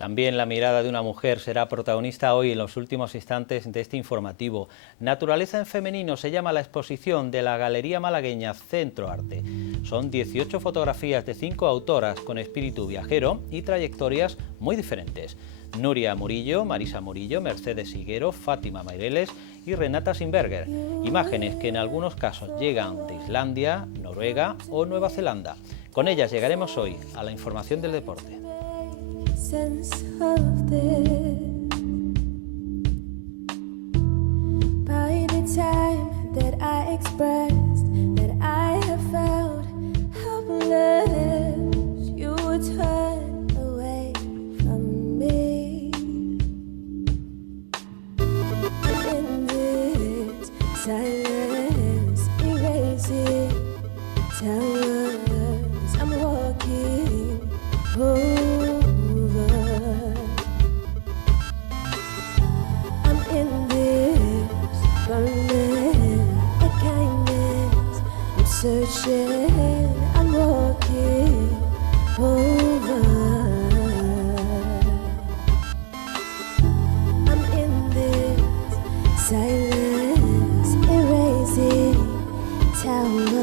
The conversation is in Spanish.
También la mirada de una mujer será protagonista hoy en los últimos instantes de este informativo. Naturaleza en femenino se llama la exposición de la galería malagueña Centro Arte. Son 18 fotografías de 5 autoras con espíritu viajero y trayectorias muy diferentes. Nuria Murillo, Marisa Murillo, Mercedes Higuero, Fátima Meireles y Renata Simberger. Imágenes que en algunos casos llegan de Islandia, Noruega o Nueva Zelanda. Con ellas llegaremos hoy a la información del deporte. Sense of this by the time that I expressed that I have felt helpless, you would turn away from me. In this silence, erasing towers, I'm walking over. Searching, I'm walking over. I'm in this silence, erasing tower.